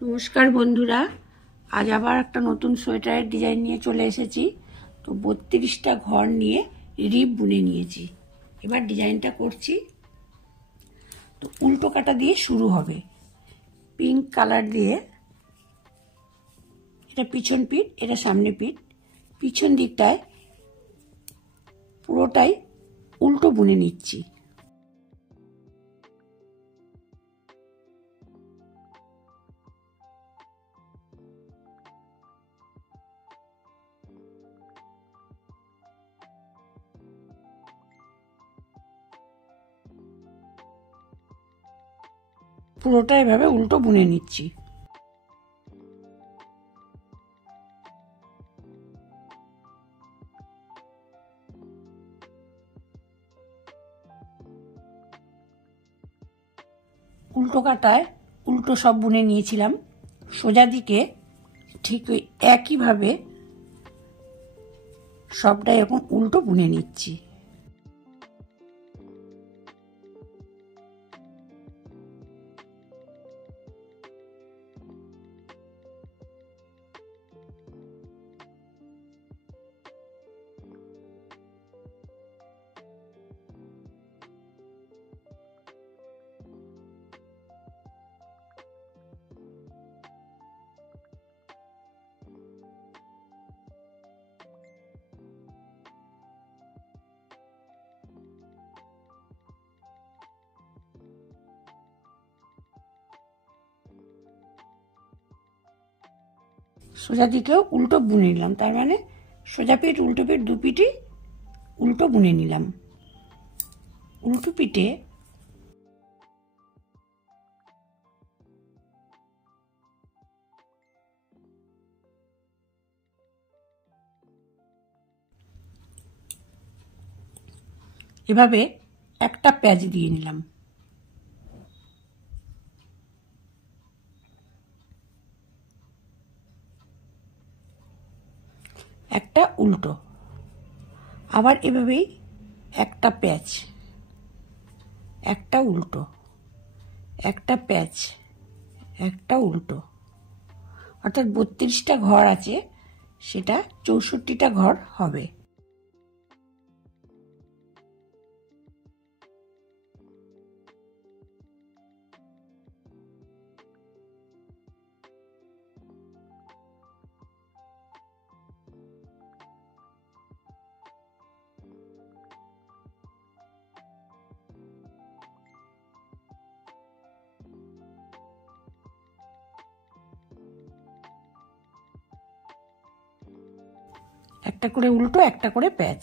নমস্কার বন্ধুরা, আজ আবার একটা নতুন সোয়েটারের ডিজাইন নিয়ে চলে এসেছি। তো 32টা ঘর নিয়ে রিপ বুনে নিয়েছি। এবার ডিজাইনটা করছি। তো উল্টো কাটা দিয়ে শুরু হবে। পিঙ্ক কালার দিয়ে, এটা পিছন পিঠ, এটা সামনে পিঠ। পিছন দিকটায় পুরোটাই উল্টো বুনে নিচ্ছি। পুরোটা এভাবে উল্টো বুনে নিচ্ছি। উল্টো কাটায় উল্টো সব বুনে নিয়েছিলাম। সোজা দিকে ঠিক ওই একইভাবে সবটাই এরকম উল্টো বুনে নিচ্ছি। সোজা দিকেও উল্টো বুনে নিলাম, তার মানে সোজা পিঠ উল্টো পিঠ দু পিঠই উল্টো বুনে নিলাম। উল্টো পিঠে এভাবে একটা প্যাচ দিয়ে নিলাম। একটা উল্টো, আবার এভাবেই একটা প্যাচ, একটা উল্টো, একটা প্যাচ, একটা উল্টো। অর্থাৎ 32টা ঘর আছে, সেটা 64টা ঘর হবে। একটা করে উল্টো, একটা করে প্যাচ।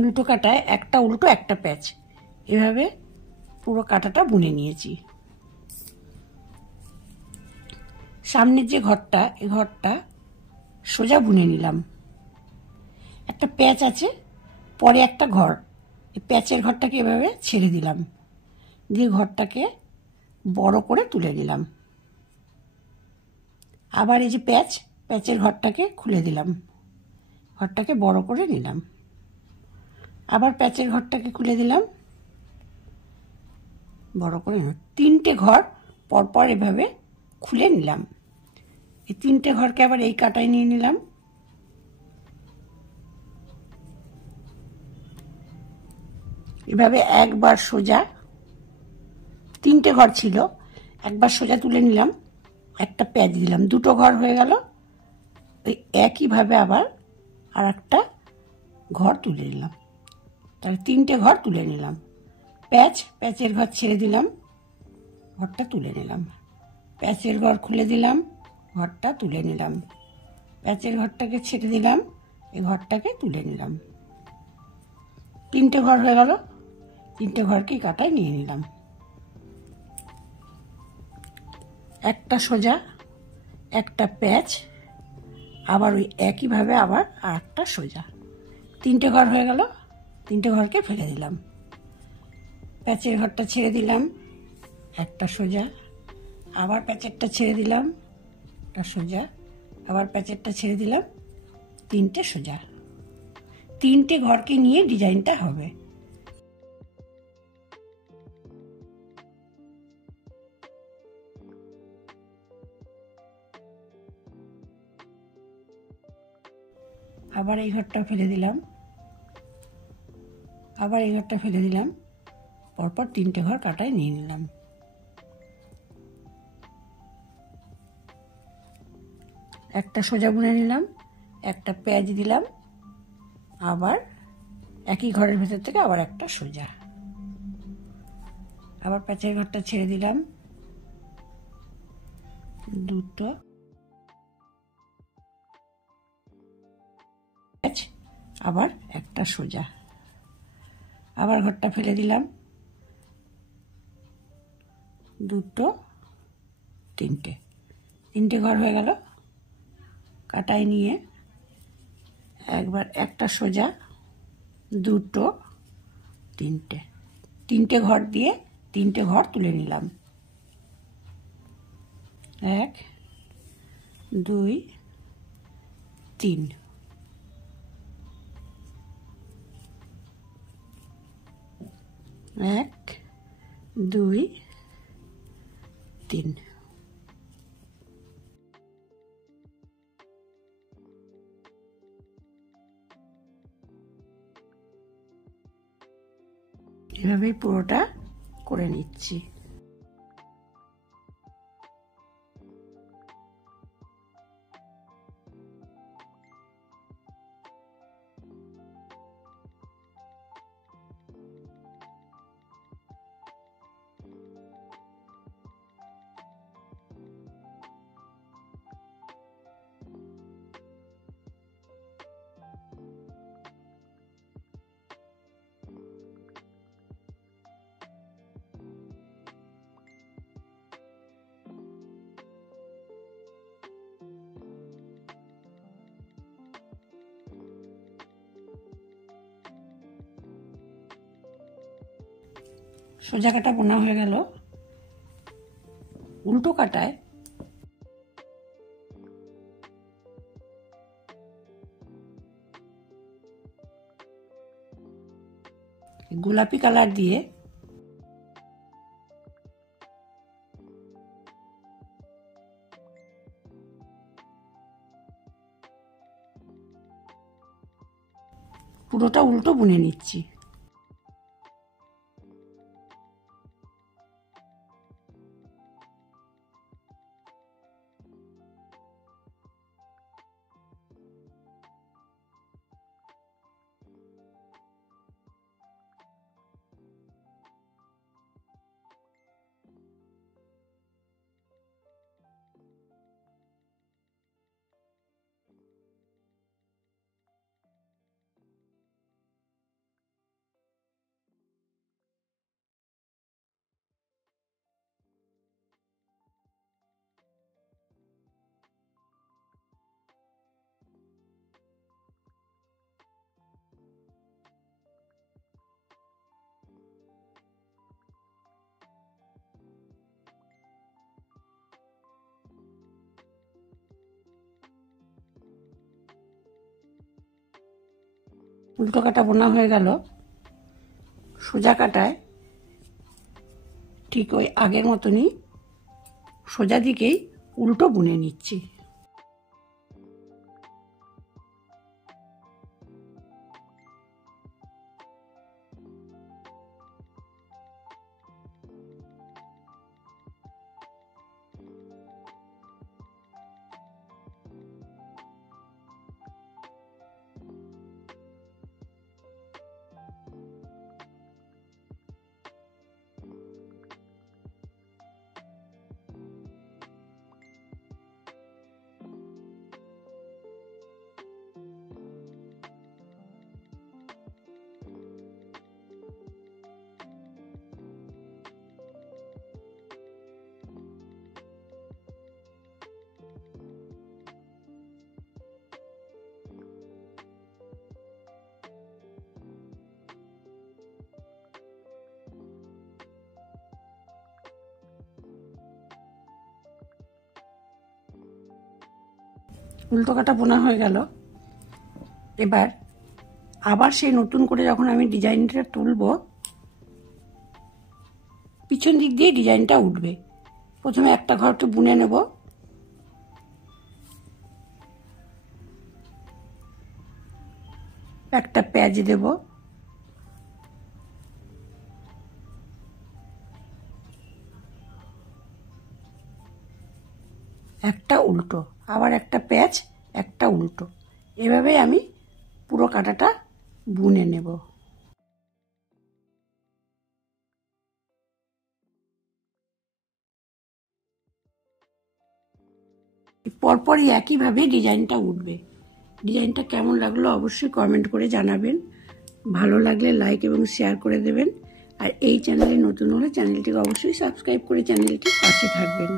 উল্টো কাটায় একটা উল্টো একটা প্যাচ, এভাবে পুরো কাটাটা বুনে নিয়েছি। সামনের যে ঘরটা, এই ঘরটা সোজা বুনে নিলাম। একটা প্যাচ আছে, পরে একটা ঘর, এই প্যাচের ঘরটাকে এভাবে ছেড়ে দিলাম, দিয়ে ঘরটাকে বড় করে তুলে নিলাম। আবার এই যে প্যাচ, প্যাচের ঘরটাকে খুলে দিলাম, ঘরটাকে বড় করে নিলাম। আবার প্যাচের ঘরটাকে খুলে দিলাম, বড় করে নিলাম। 3টে ঘর পরপর এভাবে খুলে নিলাম। এই 3টে ঘরকে আবার এই কাটায় নিয়ে নিলাম। এভাবে একবার সোজা, 3টে ঘর ছিল, একবার সোজা তুলে নিলাম, একটা প্যাচ দিলাম, 2টো ঘর হয়ে গেল। ওই একইভাবে আবার আর একটা ঘর তুলে নিলাম, তাহলে 3টে ঘর তুলে নিলাম। প্যাচের ঘর ছেড়ে দিলাম, ঘরটা তুলে নিলাম। প্যাচের ঘর খুলে দিলাম, ঘরটা তুলে নিলাম। প্যাচের ঘরটাকে ছেড়ে দিলাম, এই ঘরটাকে তুলে নিলাম। 3টে ঘর হয়ে গেল। 3টে ঘরকে কাটায় নিয়ে নিলাম। একটা সোজা, একটা প্যাচ, আবার ওই একইভাবে আবার আর একটা সোজা। 3টে ঘর হয়ে গেল। 3টে ঘরকে ফেলে দিলাম। প্যাচের ঘরটা ছেড়ে দিলাম, একটা সোজা, আবার প্যাচেরটা ছেড়ে দিলাম, একটা সোজা, আবার প্যাচেরটা ছেড়ে দিলাম, 3টে সোজা। 3টে ঘরকে নিয়ে ডিজাইনটা হবে। আবার এই ঘরটা ফেলে দিলাম, আবার এই ঘরটা ফেলে দিলাম। পরপর 3টে ঘর কাটায় নিয়ে নিলাম। একটা সোজা বুনে নিলাম, একটা প্যাচ দিলাম, আবার একই ঘরের ভেতর থেকে আবার একটা সোজা, আবার প্যাচের ঘরটা ছেড়ে দিলাম, দুটো প্যাচ, আবার একটা সোজা, আবার ঘরটা ফেলে দিলাম, দুটো, 3টে ঘর হয়ে গেল। কাটায় নিয়ে একবার একটা সোজা, দুটো, 3টে ঘর দিয়ে 3টে ঘর তুলে নিলাম। 1 2 3, 1 2 3। এভাবেই পুরোটা করে নিচ্ছি। সোজা কাটা বোনা হয়ে গেল। উল্টো কাটায় গোলাপি কালার দিয়ে পুরোটা উল্টো বুনে নিচ্ছি। উল্টো কাটা বোনা হয়ে গেল। সোজা কাটায় ঠিক ওই আগের মতনই সোজা দিকেই উল্টো বুনে নিচ্ছি। উল্টো কাটা বোনা হয়ে গেল। এবার আবার সেই নতুন করে যখন আমি ডিজাইনটা তুলব, পিছন দিক দিয়ে ডিজাইনটা উঠবে। প্রথমে একটা ঘরটা বুনে নেব, একটা প্যাচ দেব, একটা উল্টো, আবার একটা প্যাচ, একটা উল্টো, এভাবে আমি পুরো কাঁটাটা বুনে নেব। পরপরই একইভাবে ডিজাইনটা উঠবে। ডিজাইনটা কেমন লাগলো অবশ্যই কমেন্ট করে জানাবেন। ভালো লাগলে লাইক এবং শেয়ার করে দেবেন। আর এই চ্যানেলে নতুন হলে চ্যানেলটিকে অবশ্যই সাবস্ক্রাইব করে চ্যানেলটির পাশে থাকবেন।